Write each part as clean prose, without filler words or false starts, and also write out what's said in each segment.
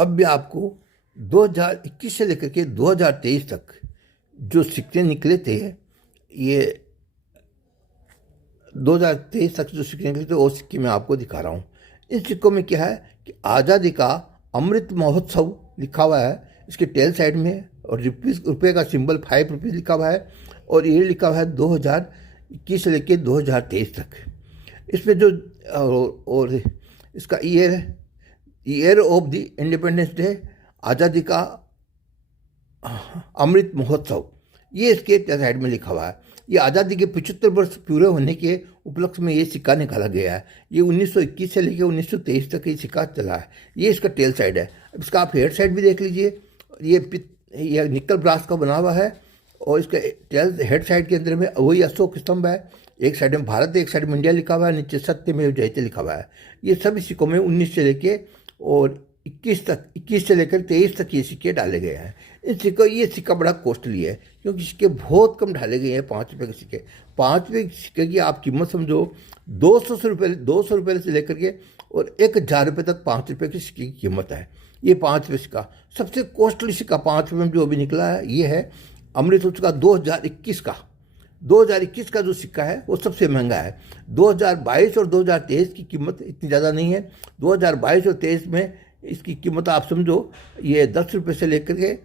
अब भी आपको 2021 से लेकर के 2023 तक जो सिक्के निकले थे, ये 2023 तक जो सिक्के निकले थे वो सिक्के मैं आपको दिखा रहा हूँ। इन सिक्कों में क्या है कि आज़ादी का अमृत महोत्सव लिखा हुआ है इसके टेल साइड में, और रुपये का सिंबल 5 रुपीज़ लिखा हुआ है, और ये लिखा हुआ है 2021 से लेकर 2023 तक। इसमें जो और इसका year of the independence day, आज़ादी का अमृत महोत्सव, ये इसके साइड में लिखा हुआ है। ये आज़ादी के 75 वर्ष पूरे होने के उपलक्ष्य में ये सिक्का निकाला गया है। ये 1921 से लेकर 1923 तक ये सिक्का चला है। ये इसका टेल साइड है। अब इसका आप हेड साइड भी देख लीजिए। ये निकल ब्रास का बना हुआ है, और इसका हेड साइड के अंदर में वही अशोक स्तंभ है। एक साइड में भारत, एक साइड में इंडिया लिखा हुआ है, नीचे सत्यमेव जयते लिखा हुआ है। ये सभी सिक्कों में 19 से लेके और 21 से लेकर 23 तक ये सिक्के डाले गए हैं। ये सिक्का बड़ा कॉस्टली है, क्योंकि सिक्के बहुत कम डाले गए हैं। 5 रुपये के सिक्के, 5 रुपये के सिक्के की आप कीमत समझो 200 रुपये से लेकर के और 1000 रुपये तक 5 रुपये के सिक्के की कीमत है। ये 5 रुपये सिक्का सबसे कॉस्टली सिक्का 5 रुपये में जो अभी निकला है ये है अमृत उत्सव का 2021 का। 2021 का जो सिक्का है वो सबसे महंगा है। 2022 और 2023 की कीमत इतनी ज़्यादा नहीं है। 2022 और 23 में इसकी कीमत आप समझो ये 10 रुपये से लेकर के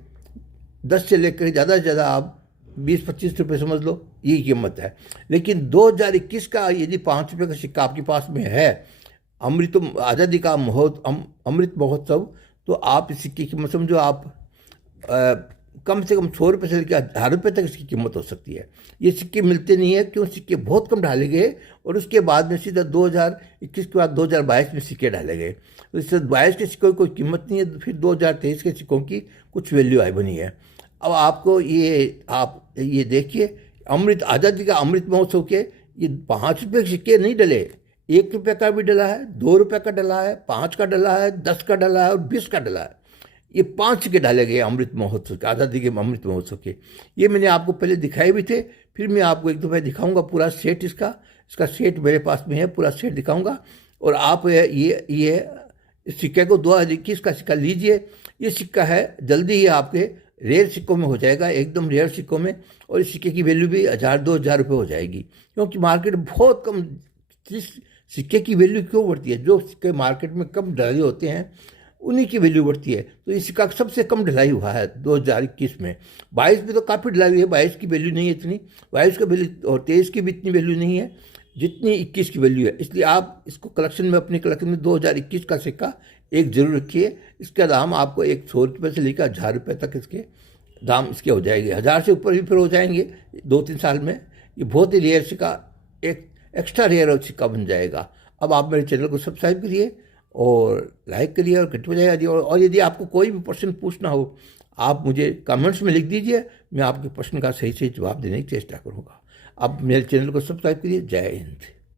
10 से लेकर ज़्यादा से ज़्यादा आप 20-25 रुपये समझ लो, ये कीमत है। लेकिन 2021 का यदि 5 रुपये का सिक्का आपके पास में है, आज़ादी का अमृत महोत्सव, तो आप इस सिक्के की कीमत समझो आप कम से कम 100 रुपये से लेकर 1000 रुपये तक इसकी कीमत हो सकती है। ये सिक्के मिलते नहीं है, क्यों? सिक्के बहुत कम डाले गए, और उसके बाद में सीधा 2021 के बाद 2022 में सिक्के डाले गए। तो इससे 22 के सिक्कों की कोई कीमत नहीं है, तो फिर 2023 के सिक्कों की कुछ वैल्यू आई बनी है। अब आपको ये देखिए, आज़ादी का अमृत महोत्सव के ये 5 रुपये के सिक्के नहीं डले, 1 रुपये का भी डला है, 2 रुपये का डला है, 5 का डला है, 10 का डला है और 20 का डला है। ये 5 सिक्के डाले गए अमृत महोत्सव के, आज़ादी के अमृत महोत्सव के। ये मैंने आपको पहले दिखाए भी थे, फिर मैं आपको एक दफ़ा दिखाऊंगा पूरा सेट इसका सेट मेरे पास में है, पूरा सेट दिखाऊंगा। और आप ये इस सिक्के को 2021 का सिक्का लीजिए। ये सिक्का है जल्दी ही आपके रेयर सिक्कों में हो जाएगा, एकदम रेयर सिक्कों में, और इस सिक्के की वैल्यू भी 1000-2000 रुपये हो जाएगी, क्योंकि मार्केट बहुत कम। सिक्के की वैल्यू क्यों बढ़ती है? जो सिक्के मार्केट में कम डले होते हैं उन्हीं की वैल्यू बढ़ती है। तो इस सिक्का सबसे कम ढलाई हुआ है 2021 में। 22 में तो काफ़ी ढलाई हुई है, 22 की वैल्यू नहीं है इतनी, 22 का वैल्यू और 23 की भी इतनी वैल्यू नहीं है जितनी 21 की वैल्यू है। इसलिए आप इसको कलेक्शन में, अपने कलेक्शन में 2021 का सिक्का एक जरूर रखिए। इसका दाम आपको 100 रुपये से लेकर 1000 रुपये तक इसके दाम इसके हो जाएंगे। 1000 से ऊपर भी फिर हो जाएंगे 2-3 साल में। ये बहुत ही रेयर सिक्का, एक एक्स्ट्रा रेयर सिक्का बन जाएगा। अब आप मेरे चैनल को सब्सक्राइब करिए और लाइक करिए और घंटी बजाइए दिए। और यदि आपको कोई भी प्रश्न पूछना हो, आप मुझे कमेंट्स में लिख दीजिए, मैं आपके प्रश्न का सही जवाब देने की चेष्टा करूँगा। आप मेरे चैनल को सब्सक्राइब करिए। जय हिंद।